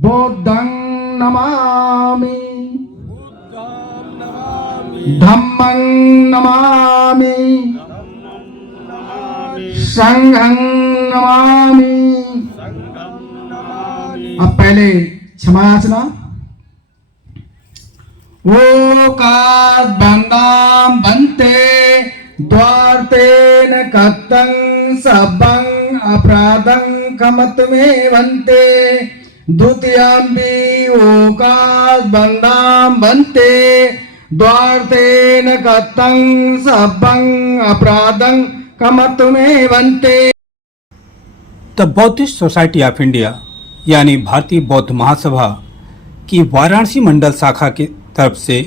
बुद्धं नमामि धम्मं नमामि संघं नमामि। अब पहले क्षमा याचना। ओकार बंदाम बनते द्वारतेन कत्तं सबं अपराधं कमत में बनते द्वितीयंबी ओकार बंदाम बनते द्वारतेन कत्तं सबं अपराधं कमत में बनते। The Buddhist society of India यानी भारतीय बौद्ध महासभा की वाराणसी मंडल शाखा की तरफ से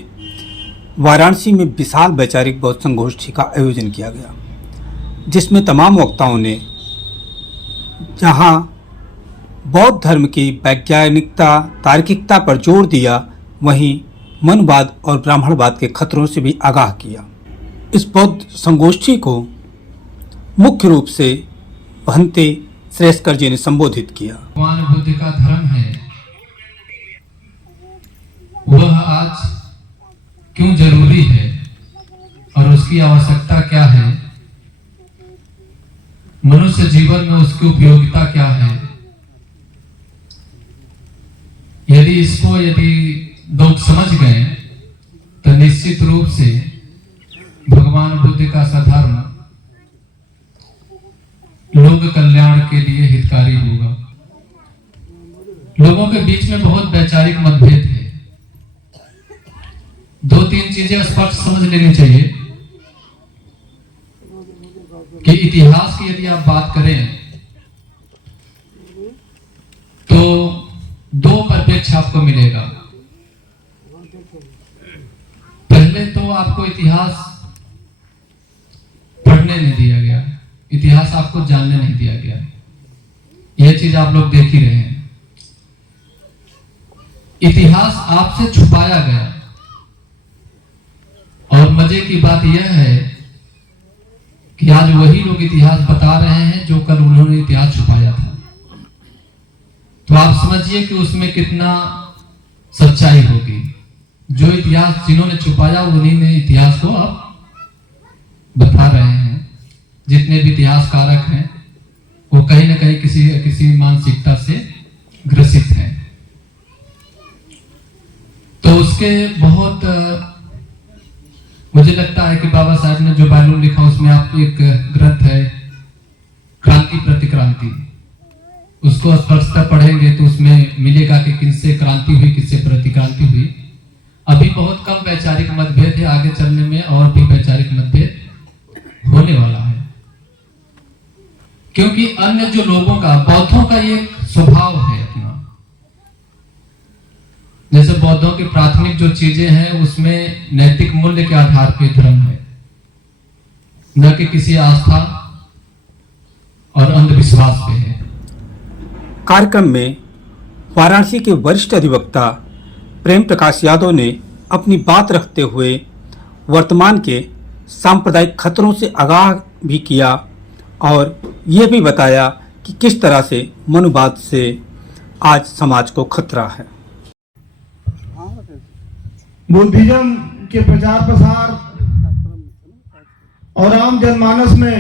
वाराणसी में विशाल वैचारिक बौद्ध संगोष्ठी का आयोजन किया गया, जिसमें तमाम वक्ताओं ने जहां बौद्ध धर्म की वैज्ञानिकता तार्किकता पर जोर दिया, वहीं मनवाद और ब्राह्मणवाद के खतरों से भी आगाह किया। इस बौद्ध संगोष्ठी को मुख्य रूप से भंते श्रेष्ठकर जी ने संबोधित किया। भगवान बुद्ध का धर्म है, वह आज क्यों जरूरी है और उसकी आवश्यकता क्या है, मनुष्य जीवन में उसकी उपयोगिता क्या है। यदि लोग समझ गए तो निश्चित रूप से भगवान बुद्ध का सधर्म लोक कल्याण के लिए हितकारी होगा। लोगों के बीच में बहुत वैचारिक मतभेद है। दो तीन चीजें स्पष्ट समझ लेनी चाहिए कि इतिहास की यदि आप बात करें तो दो परिप्रेक्ष्य आपको मिलेगा। पहले तो आपको इतिहास पढ़ने नहीं दिया गया, इतिहास आपको जानने नहीं दिया गया। यह चीज आप लोग देख ही रहे हैं। इतिहास आपसे छुपाया गया और मजे की बात यह है कि आज वही लोग इतिहास बता रहे हैं जो कल उन्होंने इतिहास छुपाया था। तो आप समझिए कि उसमें कितना सच्चाई होगी। जो इतिहास जिन्होंने छुपाया उन्हीं ने इतिहास को अब बता रहे हैं। जितने भी इतिहासकारक हैं वो कहीं ना कहीं किसी मानसिकता से ग्रसित हैं। तो उसके बहुत मुझे लगता है कि बाबा साहब ने जो वॉल्यूम लिखा उसमें आप एक ग्रंथ है क्रांति प्रतिक्रांति, उसको स्पष्टतः पढ़ेंगे तो उसमें मिलेगा कि किससे क्रांति हुई किससे प्रतिक्रांति हुई। अभी बहुत कम वैचारिक मतभेद है, आगे चलने में और भी वैचारिक मतभेद होने वाला है। क्योंकि अन्य जो लोगों का बौद्धों का ये स्वभाव है अपना, जैसे बौद्धों की प्राथमिक जो चीजें हैं उसमें नैतिक मूल्य के आधार पर धर्म है, न कि किसी आस्था और अंधविश्वास पे है। कार्यक्रम में वाराणसी के वरिष्ठ अधिवक्ता प्रेम प्रकाश यादव ने अपनी बात रखते हुए वर्तमान के सांप्रदायिक खतरों से आगाह भी किया और ये भी बताया कि किस तरह से मनुवाद से आज समाज को खतरा है। बुद्धिज्म के प्रचार प्रसार और आम जनमानस में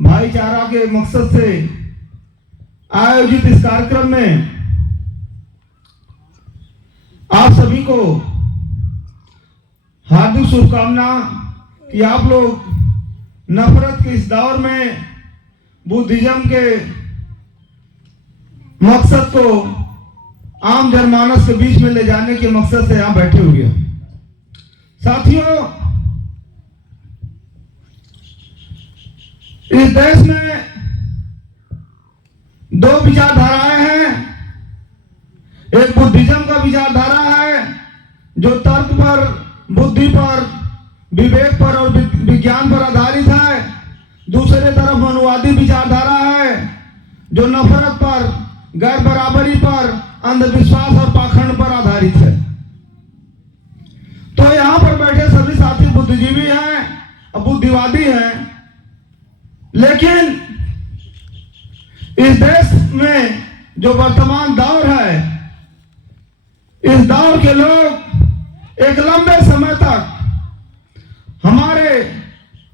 भाईचारा के मकसद से आयोजित इस कार्यक्रम में आप सभी को हार्दिक शुभकामना कि आप लोग नफरत के इस दौर में बुद्धिज्म के मकसद को आम जनमानस के बीच में ले जाने के मकसद से यहां बैठे हुए हैं। साथियों, इस देश में दो विचारधाराएं हैं। एक बुद्धिज्म का विचारधारा है जो तर्क पर, बुद्धि पर, विवेक पर और विज्ञान पर आधारित है। दूसरे तरफ मनुवादी विचारधारा है जो नफरत पर, गैर बराबरी पर, अंधविश्वास और पाखंड पर आधारित है। तो यहां पर बैठे सभी साथी बुद्धिजीवी हैं और बुद्धिवादी हैं, लेकिन इस देश में जो वर्तमान दौर है, इस दौर के लोग एक लंबे समय तक हमारे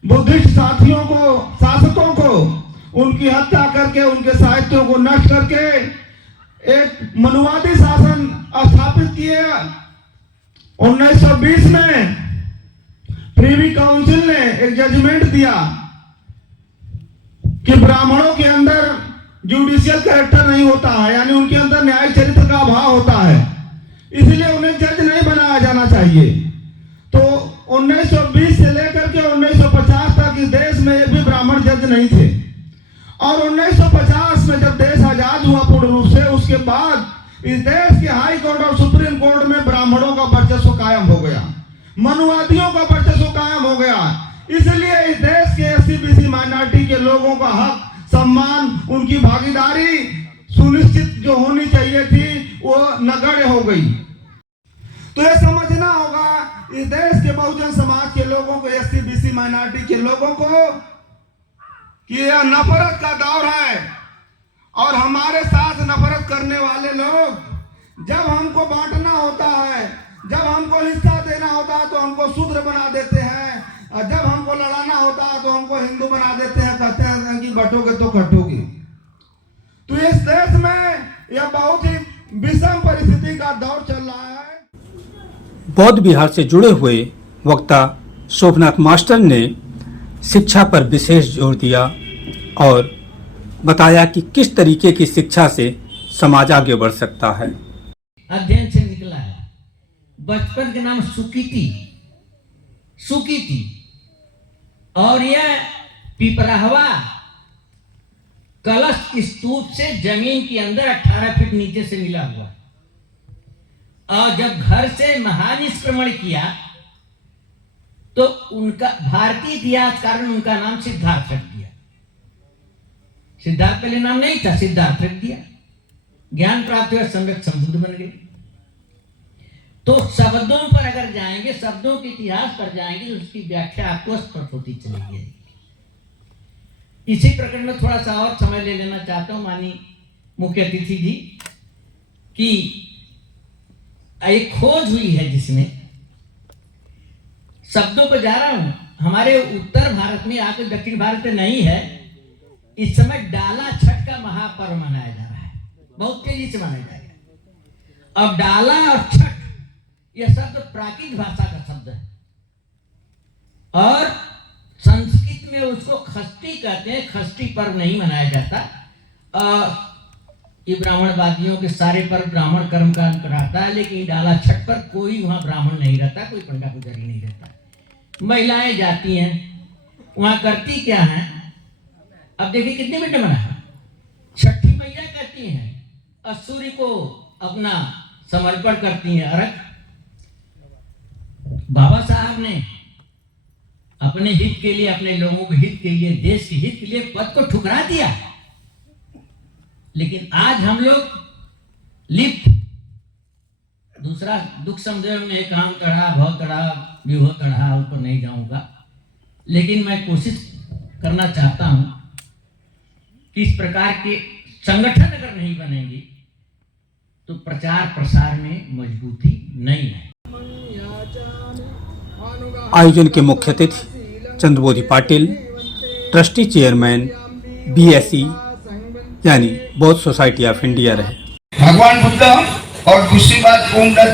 बुद्धिस्ट साथियों को, शासकों को उनकी हत्या करके, उनके साहित्यों को नष्ट करके एक मनुवादी शासन स्थापित किए। 1920 में प्रीवी काउंसिल ने एक जजमेंट दिया कि ब्राह्मणों के अंदर जुडिशियल कैरेक्टर नहीं होता है, यानी उनके अंदर न्यायिक चरित्र का अभाव होता है, इसलिए उन्हें जज नहीं बनाया जाना चाहिए। तो 1920 से लेकर के 1950 तक इस देश में एक भी ब्राह्मण जज नहीं थे, और 1950 में जब देश आजाद हुआ पूर्ण रूप से, उसके बाद इस देश के हाई कोर्ट और सुप्रीम कोर्ट में ब्राह्मणों का वर्चस्व कायम हो गया, मनुवादियों का वर्चस्व कायम हो गया। इसलिए इस देश के एससी-बीसी माइनॉरिटी के लोगों का हक, सम्मान, उनकी भागीदारी सुनिश्चित जो होनी चाहिए थी वो नगण्य हो गई। तो ये समझना होगा इस देश के बहुजन समाज के लोगों को, एससी-बीसी माइनॉरिटी के लोगों को, कि यह नफरत का दौर है, और हमारे साथ नफरत करने वाले लोग जब हमको बांटना होता है, जब हमको हिस्सा देना होता है तो हमको शूद्र बना देते हैं, और जब हमको लड़ाना होता है तो हमको हिंदू बना देते हैं, कहते हैं कि बटोगे तो कटोगे। तो इस देश में यह बहुत ही विषम परिस्थिति का दौर चल रहा है। बौद्ध विहार से जुड़े हुए वक्ता शोभनाथ मास्टर ने शिक्षा पर विशेष जोर दिया और बताया कि किस तरीके की शिक्षा से समाज आगे बढ़ सकता है। अध्ययन से निकला है। बचपन के नाम सुकीति, सुकीति, और यह पिपराहवा कलश की स्तूप से जमीन के अंदर 18 फीट नीचे से मिला हुआ, और जब घर से महानिष्क्रमण किया तो उनका भारतीय इतिहासकार ने उनका नाम सिद्धार्थ रख दिया। सिद्धार्थ पहले नाम नहीं था, सिद्धार्थ रख दिया। ज्ञान प्राप्त हुआ, सम्यक समबुद्ध बन गए। तो शब्दों पर अगर जाएंगे, शब्दों के इतिहास पर जाएंगे तो उसकी व्याख्या आपको स्पष्ट होती चलेगी। इसी प्रकरण में थोड़ा सा और समय ले लेना चाहता हूं माननीय मुख्य अतिथि जी, कि एक खोज हुई है जिसमें शब्दों पर जा रहा हूं, हमारे उत्तर भारत में, आकर दक्षिण भारत में नहीं है, इस समय डाला छठ का महापर्व मनाया जा रहा है, बहुत तेजी से मनाया जाएगा। अब डाला और छठ यह शब्द प्राकृत भाषा का शब्द है, और संस्कृत में उसको खष्टी कहते हैं। खष्टी पर्व नहीं मनाया जाता। ये ब्राह्मणवादियों के सारे पर्व ब्राह्मण कर्म का कराता है, लेकिन डाला छठ पर कोई वहां ब्राह्मण नहीं रहता, कोई पंडा पुजारी नहीं रहता, महिलाएं जाती हैं वहां। करती क्या है, अब देखिए कितने मिनट मना है। छठी मैया कहती हैं, और सूर्य को अपना समर्पण करती हैं, अर्घ। बाबा साहब ने अपने हित के लिए, अपने लोगों के हित के लिए, देश के हित के लिए पद को ठुकरा दिया, लेकिन आज हम लोग लिप्त। दूसरा दुख समझे में काम चढ़ा, भाव चढ़ा, विभव चढ़ा, ऊपर नहीं जाऊंगा, लेकिन मैं कोशिश करना चाहता हूं कि इस प्रकार के संगठन अगर नहीं बनेंगे तो प्रचार प्रसार में मजबूती नहीं है। आयोजन के मुख्य अतिथि चंद्रबोधि पाटिल, ट्रस्टी चेयरमैन BSE यानी बौद्ध सोसाइटी ऑफ इंडिया रहे। भगवान बुद्ध और दूसरी बात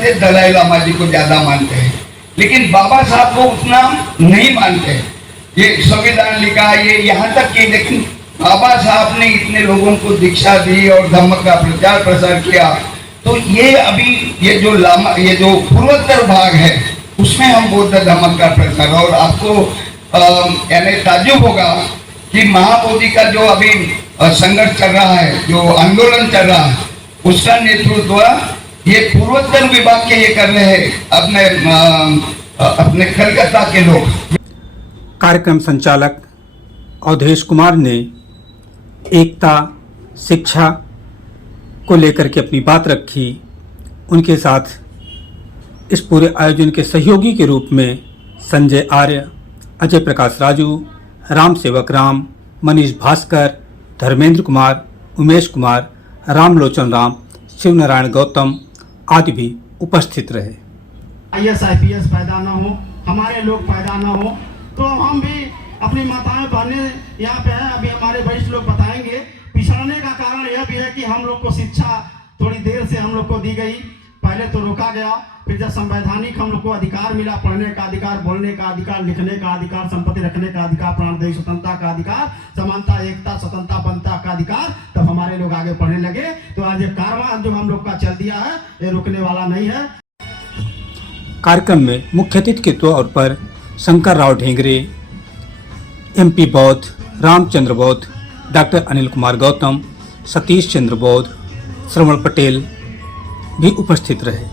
थे दलाई लामा जी को ज्यादा मानते हैं, लेकिन बाबा साहब को उतना नहीं मानते। ये संविधान लिखा, ये यहाँ तक कि लेकिन बाबा साहब ने इतने लोगों को दीक्षा दी और धम्म का प्रचार प्रसार किया, तो ये अभी ये जो लामा, ये जो पूर्वोत्तर भाग है उसमें हम बौद्ध धर्म का प्रचार, और आपको यानी ताज्जुब होगा कि महाबोधि का जो अभी संघर्ष चल रहा है, जो आंदोलन चल रहा है, उसका नेतृत्व ये पूर्वोत्तर विभाग के ये कर रहे हैं अपने कलकत्ता के लोग। कार्यक्रम संचालक अवधेश कुमार ने एकता, शिक्षा को लेकर के अपनी बात रखी। उनके साथ इस पूरे आयोजन के सहयोगी के रूप में संजय आर्य, अजय प्रकाश राजू, राम सेवक राम, मनीष भास्कर, धर्मेंद्र कुमार, उमेश कुमार, रामलोचन राम, शिवनारायण गौतम आदि भी उपस्थित रहे। IAS IPS पैदा ना हो, हमारे लोग पैदा ना हो, तो हम भी अपनी माताएं बहनें यहाँ पे हैं, अभी हमारे वरिष्ठ लोग बताएंगे। पिछड़ने का कारण यह भी है कि हम लोग को शिक्षा थोड़ी देर से हम लोग को दी गई, पहले तो रोका गया, फिर जब संवैधानिक हम लोग को अधिकार मिला, पढ़ने का अधिकार, बोलने का अधिकार, लिखने का अधिकार, संपत्ति रखने का अधिकार, प्राणदायी स्वतंत्रता का अधिकार, समानता, एकता, स्वतंत्रता, बनता का अधिकार, तब हमारे लोग आगे पढ़ने लगे। तो आज ये कारवां जो हम लोग का चल दिया है, ये रुकने वाला नहीं है। कार्यक्रम में मुख्य अतिथि के तौर पर शंकर राव ढेंगरे, MP बौद्ध, रामचंद्र बौद्ध, डॉक्टर अनिल कुमार गौतम, सतीश चंद्र बौद्ध, श्रवण पटेल भी उपस्थित रहे।